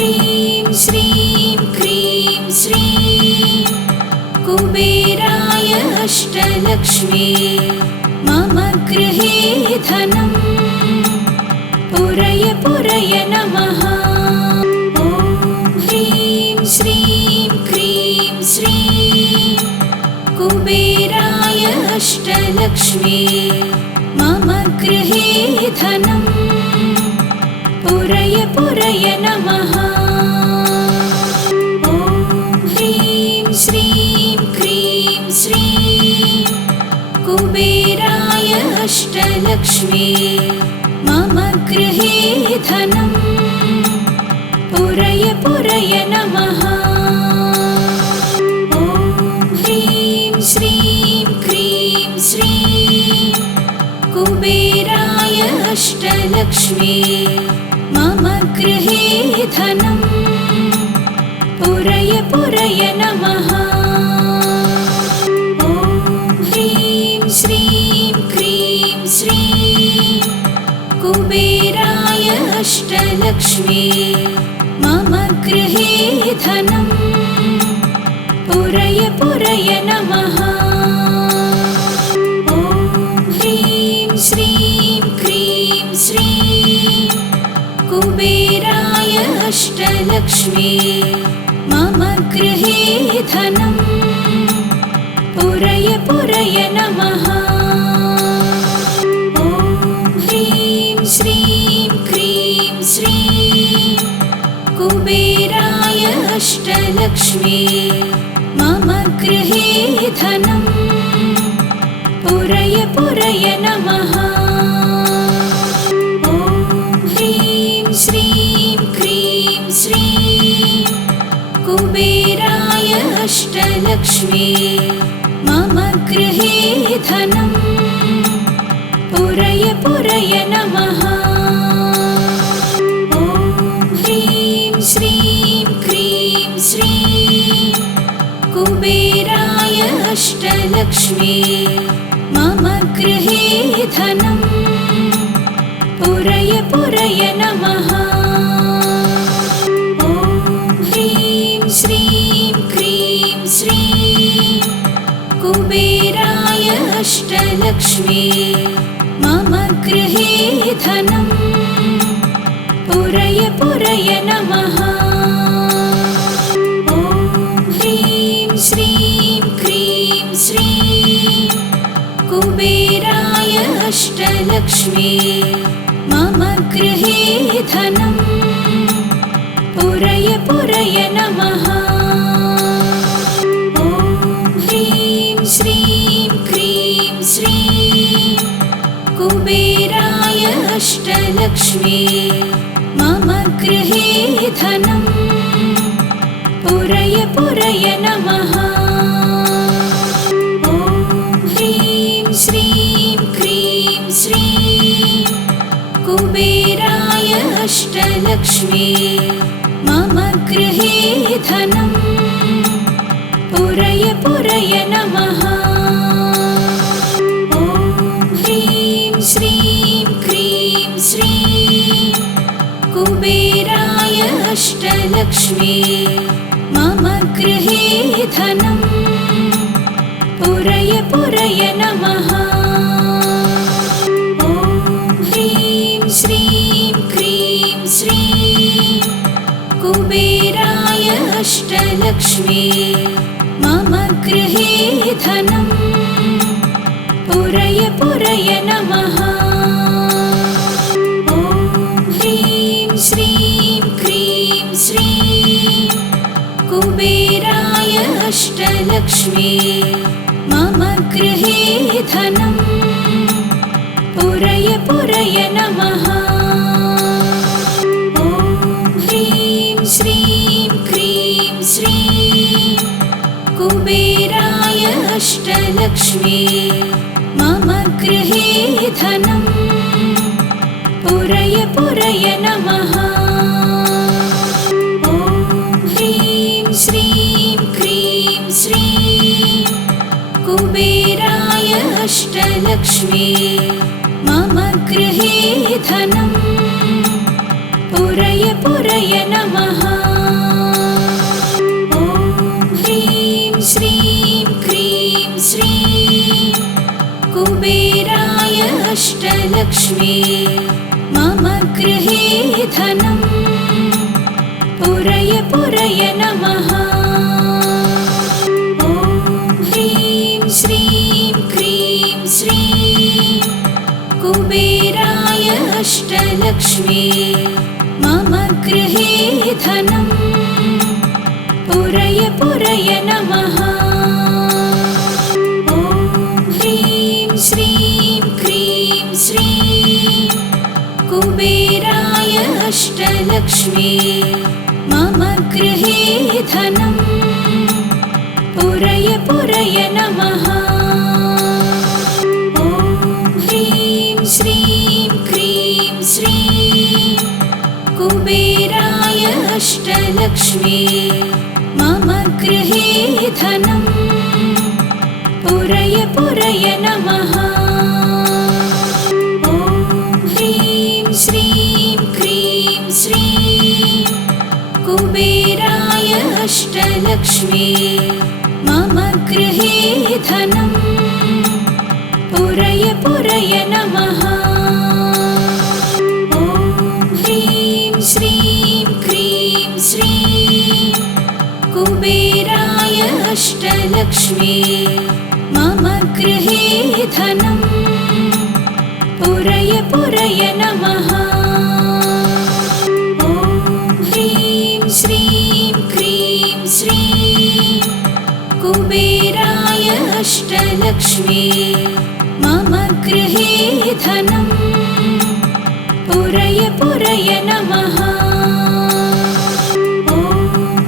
ह्रीं श्रीं क्रीं श्रीं कुबेराय अष्टलक्ष्मी मम गृहे धनं पुरय पुरय नमः। ॐ ह्रीं श्रीं क्रीं श्रीं कुबेराय अष्टलक्ष्मी मम गृहे धनं पुरय पुरय नमः। ॐ ह्रीं श्रीं क्रीं श्रीं कुबेराय अष्टलक्ष्मी मम गृहे धनं पुरय पुरय नमः। ॐ ह्रीं श्रीं क्रीं श्रीं कुबेराय अष्टलक्ष्मी मम गृहे धनं पुरय पुरय नमः। ॐ ह्रीं श्रीं क्रीं श्रीं कुबेराय अष्टलक्ष्मी मम गृहे धनं पुरय पुरय नमः। ॐ ह्रीं श्रीं क्रीं श्रीं कुबेराय अष्टलक्ष्मी मम गृहे धनं पुरय पुरय नमः। ॐ ह्रीं श्रीं क्रीं श्रीं कुबेराय अष्टलक्ष्मी मम गृहे धनं पुरय पुरय नमः। ॐ ह्रीं श्रीं क्रीं श्रीं कुबेराय अष्टलक्ष्मी मम गृहे धनं पुरय पुरय नमः। ॐ ह्रीं श्रीं क्रीं श्रीं कुबेराय अष्टलक्ष्मी मम गृहे धनं पुरय पुरय नमः। ॐ ह्रीं श्रीं क्रीं श्रीं कुबेराय अष्टलक्ष्मी मम गृहे धनं पुरय पुरय नमः। ॐ ह्रीं श्रीं क्रीं श्रीं कुबेराय अष्टलक्ष्मी मम गृहे धनं पुरय पुरय नमः। ॐ ह्रीं श्रीं क्रीं श्रीं कुबेराय अष्टलक्ष्मी मम गृहे धनं पुरय पुरय नमः। ॐ ह्रीं श्रीं क्रीं श्रीं कुबेराय अष्टलक्ष्मी मम गृहे धनं पुरय पुरय नमः। ॐ ह्रीं श्रीं क्रीं श्रीं कुबेराय अष्टलक्ष्मी मम गृहे धनं पुरय पुरय नमः। ॐ ह्रीं श्रीं क्रीं श्रीं कुबेराय अष्टलक्ष्मी मम गृहे धनं पुरय पुरय नमः। ॐ ह्रीं श्रीं क्रीं श्रीं कुबेराय अष्टलक्ष्मी मम गृहे धनं पुरय पुरय नमः। ॐ ह्रीं श्रीं क्रीं श्रीं कुबेराय अष्टलक्ष्मी मम गृहे धनं पुरय पुरय नमः। ॐ ह्रीं श्रीं क्रीं श्रीं कुबेराय अष्टलक्ष्मी मम गृहे धनं पुरय पुरय नमः। ॐ ह्रीं श्रीं क्रीं श्रीं कुबेराय अष्टलक्ष्मी मम गृहे धनम् पुरय पुरय नमः। ॐ ह्रीं श्रीं क्रीं श्रीं कुबेराय अष्टलक्ष्मी मम गृहे धनम् पुरय पुरय नमः। ॐ ह्रीं श्रीं क्रीं श्रीं कुबेराय अष्टलक्ष्मी मम गृहे धनम् पुरय पुरय नमः। ॐ ह्रीं श्रीं क्रीं श्रीं कुबेराय अष्टलक्ष्मी मम गृहे धनम् पुरय पुरय नमः। ॐ ह्रीं श्रीं क्रीं श्रीं कुबेराय अष्टलक्ष्मी मम गृहे धनम् पुरय पुरय नमः। ॐ ह्रीं श्रीं क्रीं श्रीं कुबेराय अष्टलक्ष्मी मम गृहे धनम् पुरय पुरय नमः। ॐ ह्रीं श्रीं क्रीं श्रीं कुबेराय अष्टलक्ष्मी मम गृहे धनम् पुरय पुरय नमः। ॐ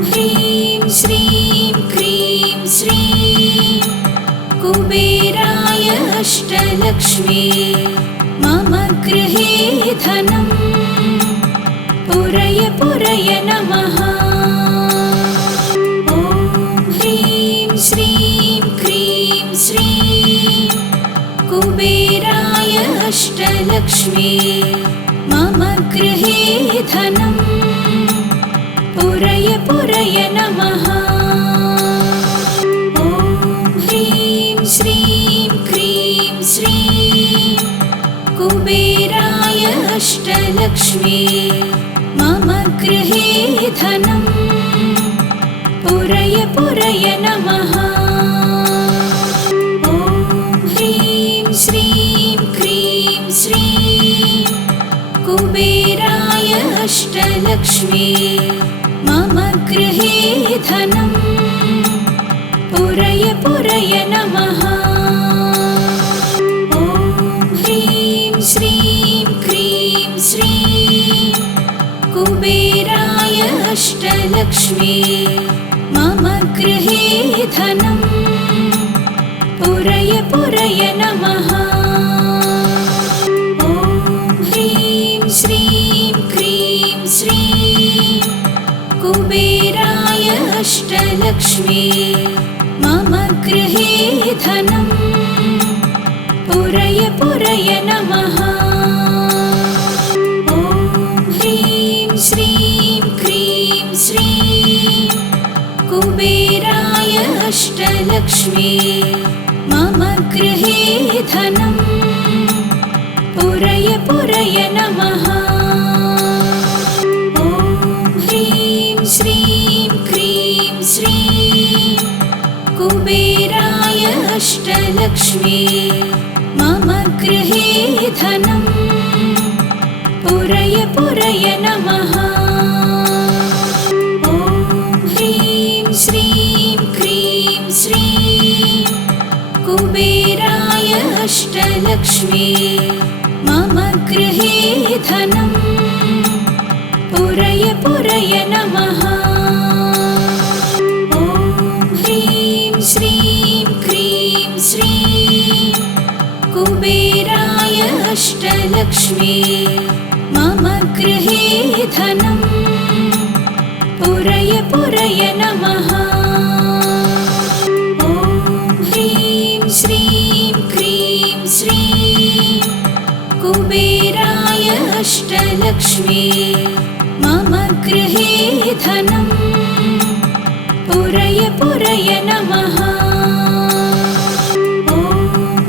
ह्रीं श्रीं क्रीं श्रीं कुबेराय अष्टलक्ष्मी मम गृहे धनम् पुरय पुरय नमः। ॐ ह्रीं श्रीं क्रीं श्रीं कुबेराय अष्टलक्ष्मी मम गृहे धनम् पुरय पुरय नमः। ॐ ह्रीं श्रीं क्रीं श्रीं कुबेराय अष्टलक्ष्मी मम गृहे धनम् पुरय पुरय नमः। ॐ ह्रीं श्रीं क्रीं श्रीं कुबेराय अष्टलक्ष्मी मम गृहे धनम् पुरय पुरय नमः। ॐ ह्रीं श्रीं क्रीं श्रीं कुबेराय अष्टलक्ष्मी मम गृहे धनम् पुरय पुरय नमः। ॐ ह्रीं श्रीं क्रीं श्रीं कुबेराय अष्टलक्ष्मी मम गृहे धनम् पुरय पुरय नमः। ॐ ह्रीं श्रीं क्रीं श्रीं कुबेराय अष्टलक्ष्मी मम गृहे धनम् पुरय पुरय नमः। ॐ ह्रीं श्रीं क्रीं श्रीं कुबेराय अष्टलक्ष्मी मम गृहे धनम् पुरय पुरय नमः। ॐ ह्रीं श्रीं क्रीं श्रीं कुबेराय अष्टलक्ष्मी मम गृहे धनम् पुरय पुरय नमः। ॐ ह्रीं श्रीं क्रीं श्रीं कुबेराय अष्टलक्ष्मी मम गृहे धनम् पुरय पुरय नमः। ॐ ह्रीं श्रीं क्रीं श्रीं कुबेराय अष्टलक्ष्मी मम गृहे धनं पुरय पुरय नमः। ॐ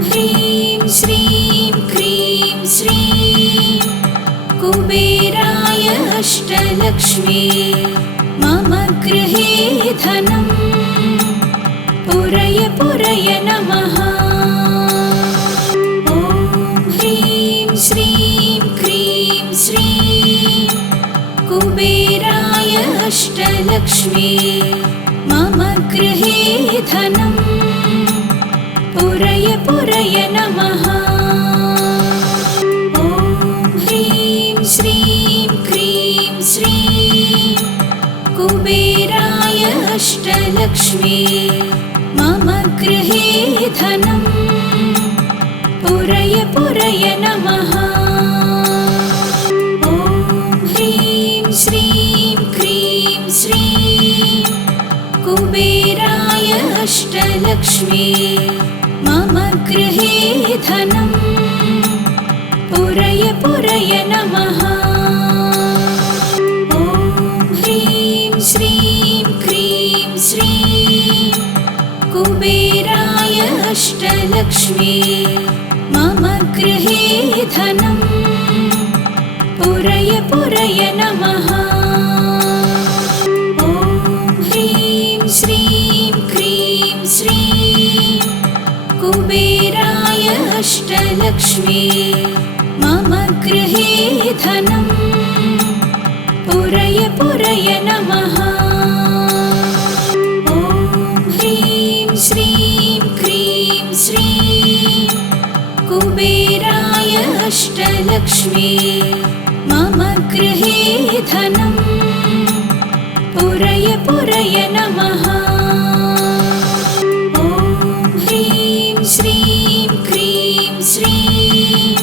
ह्रीं श्रीं क्रीं श्रीं कुबेराय अष्टलक्ष्मी मम गृहे धनं पुरय पुरय नमः। ॐ ह्रीं श्रीं क्रीं श्रीं कुबेराय अष्टलक्ष्मी मम गृहे धनं पुरय पुरय नमः। ॐ ह्रीं श्रीं क्रीं श्रीं कुबेराय अष्टलक्ष्मी मम गृहे धनं पुरय पुरय नमः। ॐ ह्रीं श्रीं क्रीं श्रीं कुबेराय अष्टलक्ष्मी मम गृहे धनं पुरय पुरय नमः। ॐ ह्रीं श्रीं क्रीं श्रीं कुबेराय अष्टलक्ष्मी मम गृहे धनं पुरय पुरय नमः। ॐ ह्रीं श्रीं क्रीं श्रीं कुबेराय अष्टलक्ष्मी मम गृहे धनं पुरय पुरय नमः। ॐ ह्रीं श्रीं क्रीं श्रीं कुबेराय अष्टलक्ष्मी मम गृहे धनं पुरय पुरय नमः। ॐ ह्रीं श्रीं क्रीं श्रीं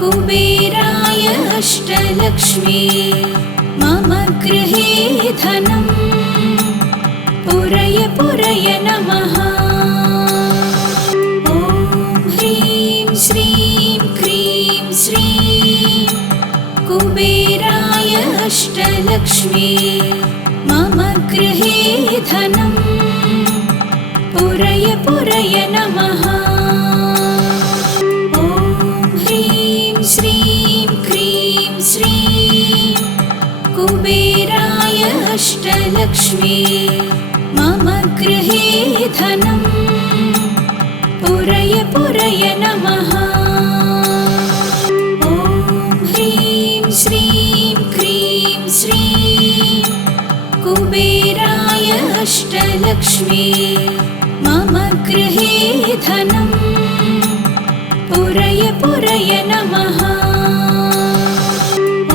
कुबेराय अष्टलक्ष्मी मम गृहे धनं पुरय पुरय नमः। ॐ ह्रीं श्रीं क्रीं श्रीं कुबेराय अष्टलक्ष्मी मम गृहे धनं पुरय पुरय नमः। ॐ ह्रीं श्रीं क्रीं श्रीं कुबेराय अष्टलक्ष्मी मम गृहे धनं पुरय पुरय नमः। ॐ ह्रीं श्रीं क्रीं श्रीं कुबेराय अष्टलक्ष्मी मम गृहे धनं पुरय पुरय नमः। ॐ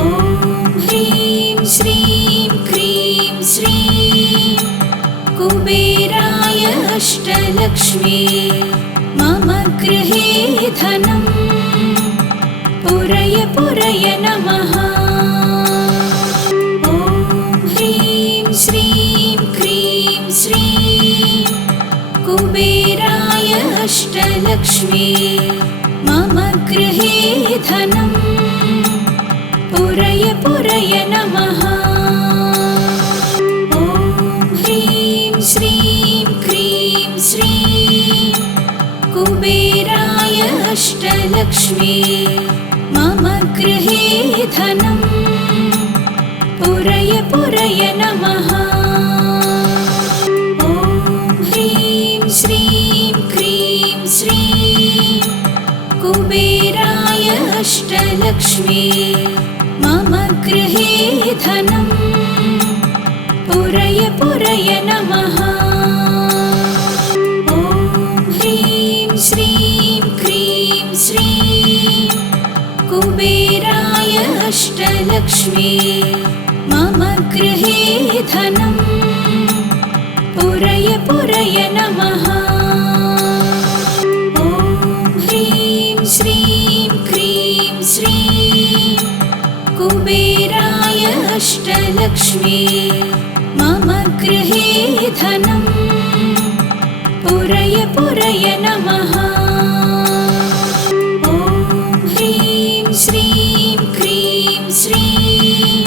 ह्रीं श्रीं क्रीं श्रीं कुबेराय अष्टलक्ष्मी मम गृहे धनं पुरय पुरय नमः। ॐ ह्रीं श्रीं क्रीं श्रीं कुबेराय अष्टलक्ष्मी मम गृहे धनं पुरय पुरय नमः। ॐ ह्रीं श्रीं क्रीं श्रीं कुबेराय अष्टलक्ष्मी मम गृहे धनं पुरय पुरय नमः। ॐ ह्रीं श्रीं क्रीं श्रीं कुबेराय अष्टलक्ष्मी मम गृहे धनं पुरय पुरय नमः। ॐ ह्रीं श्रीं क्रीं श्रीं कुबेराय अष्टलक्ष्मी मम गृहे धनं पुरय पुरय नमः। ॐ ह्रीं श्रीं क्रीं श्रीं कुबेराय अष्टलक्ष्मी मम गृहे धनं पुरय पुरय नमः। ॐ ह्रीं श्रीं क्रीं श्रीं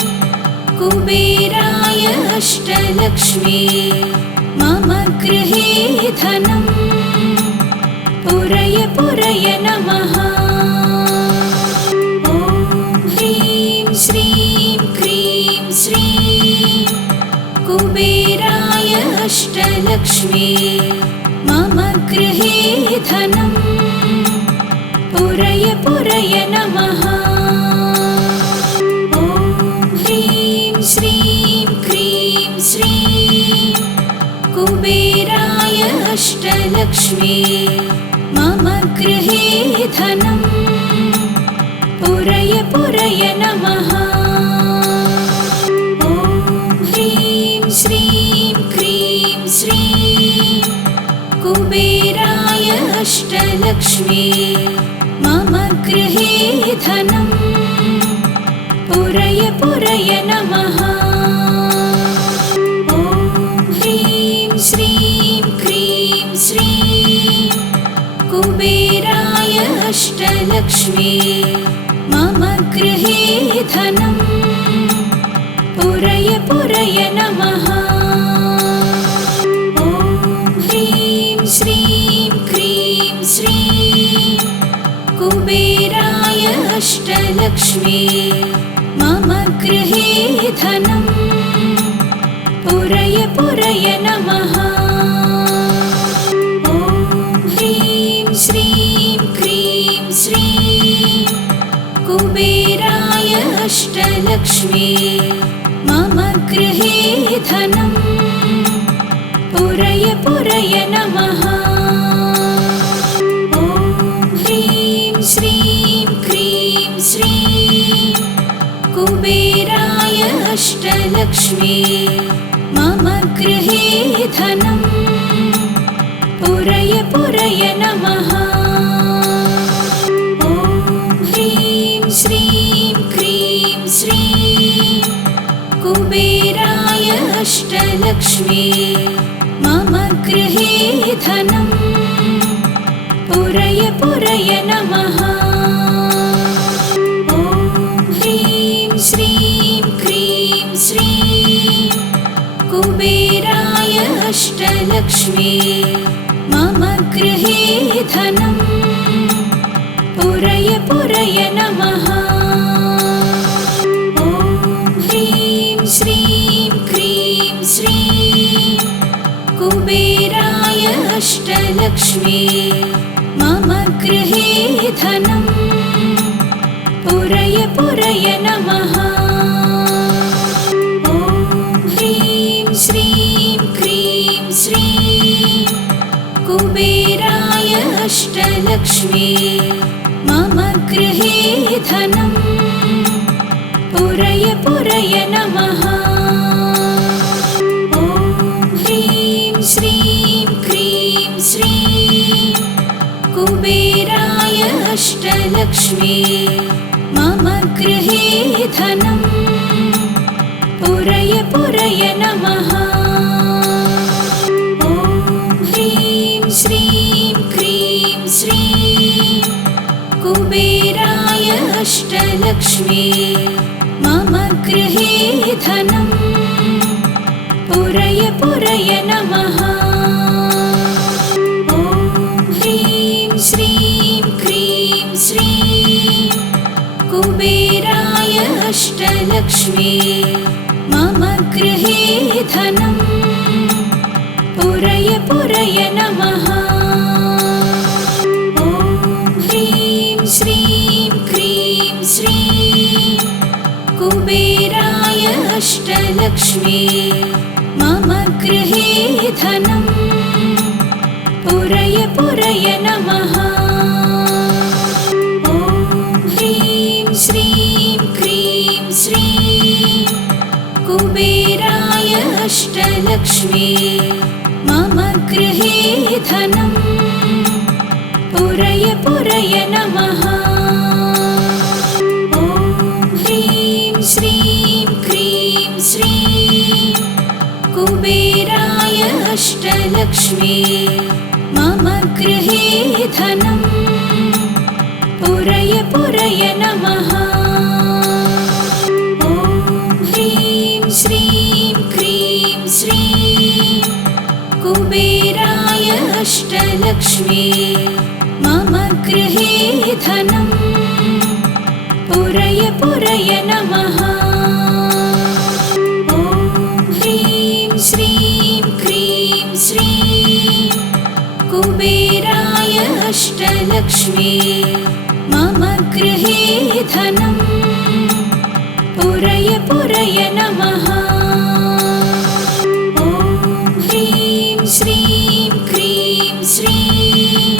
कुबेराय अष्टलक्ष्मी मम गृहे धनम् पुरय पुरय नमः। ॐ ह्रीं श्रीं क्रीं श्रीं कुबेराय अष्टलक्ष्मी मम गृहे धनम् पुरय पुरय नमः। ॐ ह्रीं श्रीं क्रीं श्रीं कुबेराय अष्टलक्ष्मी मम गृहे धनम् पुरय पुरय नमः। ॐ ह्रीं श्रीं क्रीं श्रीं कुबेराय अष्टलक्ष्मी मम गृहे धनम् पुरय पुरय नमः। ॐ ह्रीं श्रीं क्रीं श्रीं कुबेराय अष्टलक्ष्मी मम गृहे धनम् पुरय पुरय नमः। ॐ ह्रीं श्रीं क्रीं श्रीं कुबेराय अष्टलक्ष्मी मम गृहे धनम् पुरय पुरय नमः। ॐ ह्रीं श्रीं क्रीं श्रीं कुबेराय अष्टलक्ष्मी मम गृहे धनम् पुरय पुरय नमः। ॐ ह्रीं श्रीं क्रीं श्रीं कुबेराय अष्टलक्ष्मी मम गृहे धनम् पुरय पुरय नमः। ॐ ह्रीं श्रीं क्रीं श्रीं कुबेराय अष्टलक्ष्मी मम गृहे धनम् पुरय पुरय नमः। ॐ ह्रीं श्रीं क्रीं श्रीं कुबेराय अष्टलक्ष्मी मम गृहे धनम् पुरय पुरय नमः। ॐ ह्रीं श्रीं क्रीं श्रीं कुबेराय अष्टलक्ष्मी मम गृहे धनम् पुरय पुरय नमः। ॐ ह्रीं श्रीं क्रीं श्रीं कुबेराय अष्टलक्ष्मी मम गृहे धनम् पुरय पुरय नमः। ॐ ह्रीं श्रीं क्रीं श्रीं कुबेराय अष्टलक्ष्मी मम गृहे धनम् पुरय पुरय नमः। ॐ ह्रीं श्रीं क्रीं श्रीं कुबेराय अष्टलक्ष्मी मम गृहे धनम् पुरय पुरय नमः। ॐ ह्रीं श्रीं क्रीं श्रीं कुबेराय अष्टलक्ष्मी मम गृहे धनम् पुरय पुरय नमः। ॐ ह्रीं श्रीं क्रीं श्रीं कुबेराय अष्टलक्ष्मी मम गृहे धनम् पुरय पुरय नमः। ॐ ह्रीं श्रीं क्रीं श्रीं कुबेराय अष्टलक्ष्मी मम गृहे धनम् पुरय पुरय नमः। ॐ ह्रीं श्रीं क्रीं श्रीं कुबेराय अष्टलक्ष्मी मम गृहे धनम् पुरय पुरय नमः। ॐ ह्रीं श्रीं क्रीं श्रीं कुबेराय अष्टलक्ष्मी मम गृहे धनं पुरय पुरय नमः। ॐ ह्रीं श्रीं क्रीं श्रीं कुबेराय अष्टलक्ष्मी मम गृहे धनं पुरय पुरय नमः। ॐ ह्रीं श्रीं क्रीं श्रीं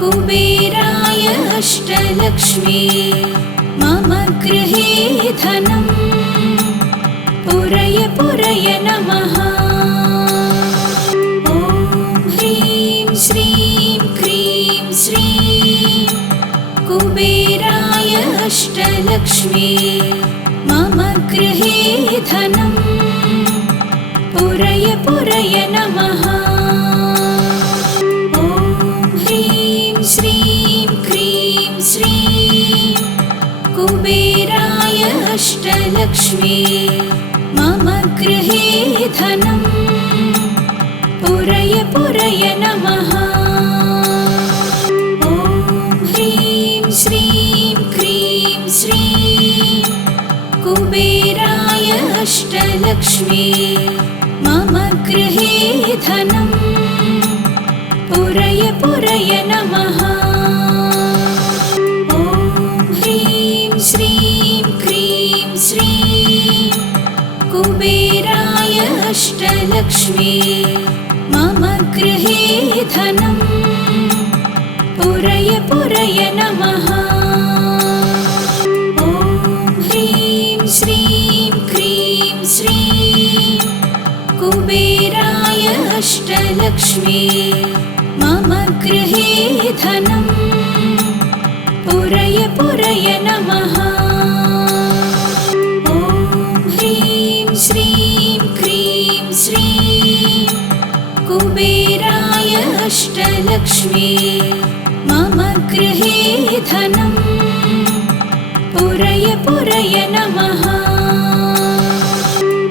कुबेराय अष्टलक्ष्मी मम गृहे धनं पुरय पुरय नमः। ॐ ह्रीं श्रीं क्रीं श्रीं कुबेराय अष्टलक्ष्मी मम गृहे धनं पुरय पुरय नमः। ॐ ह्रीं श्रीं क्रीं श्रीं कुबेराय अष्टलक्ष्मी मम गृहे धनं पुरय पुरय नमः। ॐ ह्रीं श्रीं क्रीं श्रीं कुबेराय अष्टलक्ष्मी मम गृहे धनं पुरय पुरय नमः। ॐ ह्रीं श्रीं क्रीं श्रीं कुबेराय अष्टलक्ष्मी मम गृहे धनं पुरय पुरय नमः। ॐ ह्रीं श्रीं क्रीं श्रीं कुबेराय अष्टलक्ष्मी मम गृहे धनं पुरय पुरय नमः। ॐ ह्रीं श्रीं क्रीं श्रीं कुबेराय अष्टलक्ष्मी मम गृहे धनं पुरय पुरय नमः।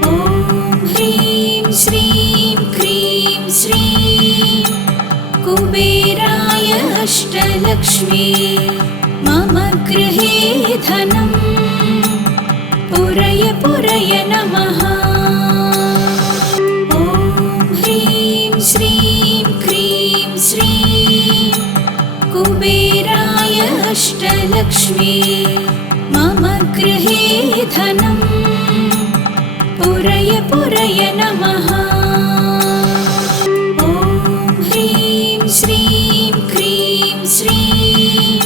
ॐ ह्रीं श्रीं क्रीं श्रीं कुबेराय अष्टलक्ष्मी मम गृहे धनं पुरय पुरय नमः। ॐ ह्रीं श्रीं क्रीं श्रीं कुबेराय अष्टलक्ष्मी मम गृहे धनं पुरय पुरय नमः। ॐ ह्रीं श्रीं क्रीं श्रीं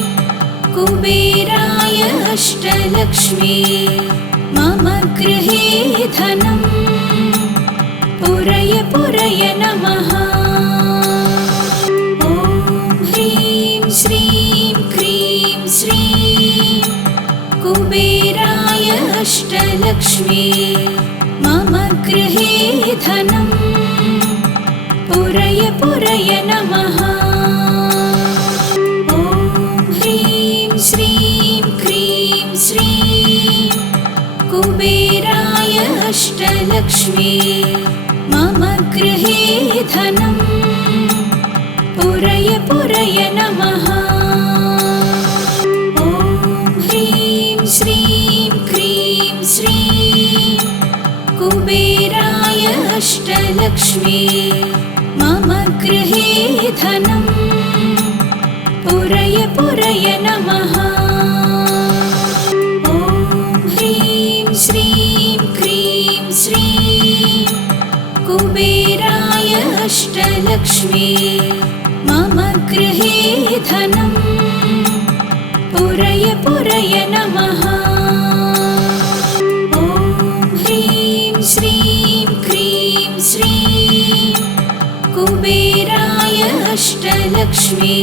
कुबेराय अष्टलक्ष्मी मम गृहे धनं पुरय पुरय नमः। ॐ ह्रीं श्रीं क्रीं श्रीं कुबेराय अष्टलक्ष्मी मम गृहे धनं पुरय पुरय नमः। ॐ ह्रीं श्रीं क्रीं श्रीं कुबेराय अष्टलक्ष्मी मम गृहे धनं पुरय पुरय नमः। ॐ ह्रीं श्रीं क्रीं श्रीं कुबेराय अष्टलक्ष्मी मम गृहे धनं पुरय पुरय नमः। ॐ ह्रीं श्रीं क्रीं श्रीं कुबेराय अष्टलक्ष्मी मम गृहे धनं पुरय पुरय नमः। ॐ ह्रीं श्रीं क्रीं श्रीं कुबेराय अष्टलक्ष्मी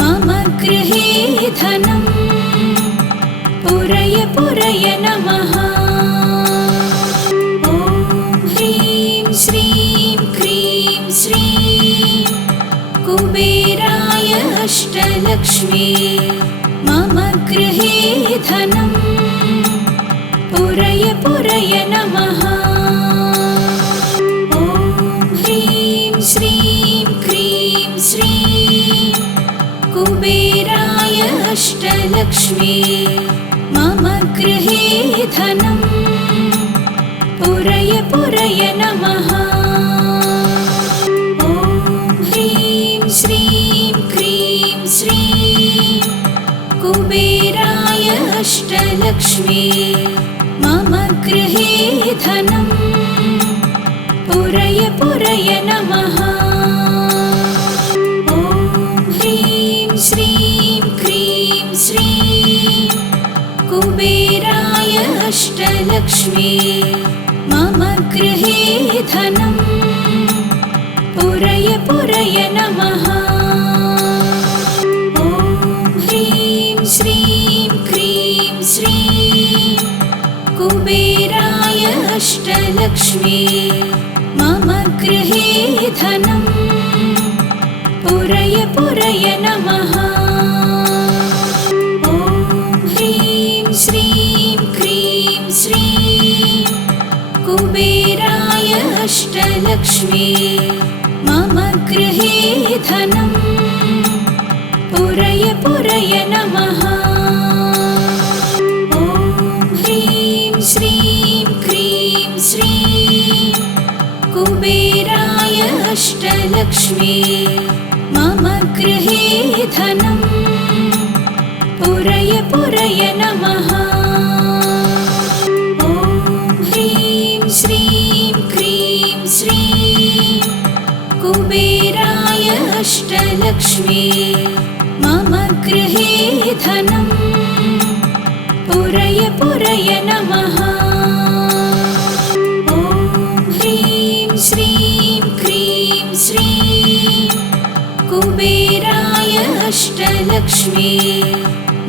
मम गृहे धनं पुरय पुरय नमः। ॐ ह्रीं श्रीं क्रीं श्रीं कुबेराय अष्टलक्ष्मी मम गृहे धनं पुरय पुरय नमः। अष्टलक्ष्मी मम गृहे धनं पुरय पुरय नमः। ॐ ह्रीं श्रीं क्रीं श्रीं कुबेराय अष्टलक्ष्मी मम गृहे धनं पुरय पुरय नमः। ॐ ह्रीं श्रीं क्रीं श्रीं कुबेराय अष्टलक्ष्मी मम गृहे धनं पुरय पुरय नमः। ॐ ह्रीं श्रीं क्रीं श्रीं कुबेराय अष्टलक्ष्मी मम गृहे धनं पुरय पुरय नमः। ॐ ह्रीं श्रीं क्रीं श्रीं कुबेराय अष्टलक्ष्मी मम गृहे धनं पुरय पुरय नमः। ॐ ह्रीं श्रीं क्रीं श्रीं कुबेराय अष्टलक्ष्मी मम गृहे धनं पुरय पुरय नमः। ॐ ह्रीं श्रीं क्रीं श्रीं कुबेराय अष्टलक्ष्मी मम गृहे धनं पुरय पुरय नमः। ॐ ह्रीं श्रीं क्रीं श्रीं कुबेराय अष्टलक्ष्मी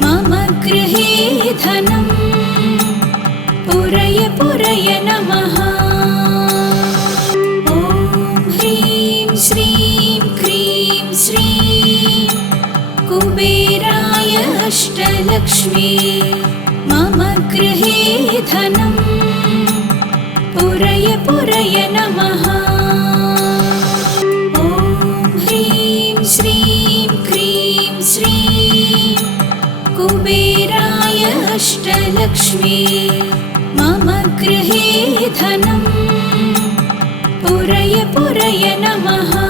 मम गृहे धनं पुरय पुरय नमः। ॐ ह्रीं श्रीं क्रीं श्रीं कुबेराय अष्टलक्ष्मी मम गृहे धनं पुरय पुरय नमः। ॐ ह्रीं श्रीं क्रीं श्रीं कुबेराय अष्टलक्ष्मी मम गृहे धनं पुरय पुरय नमः।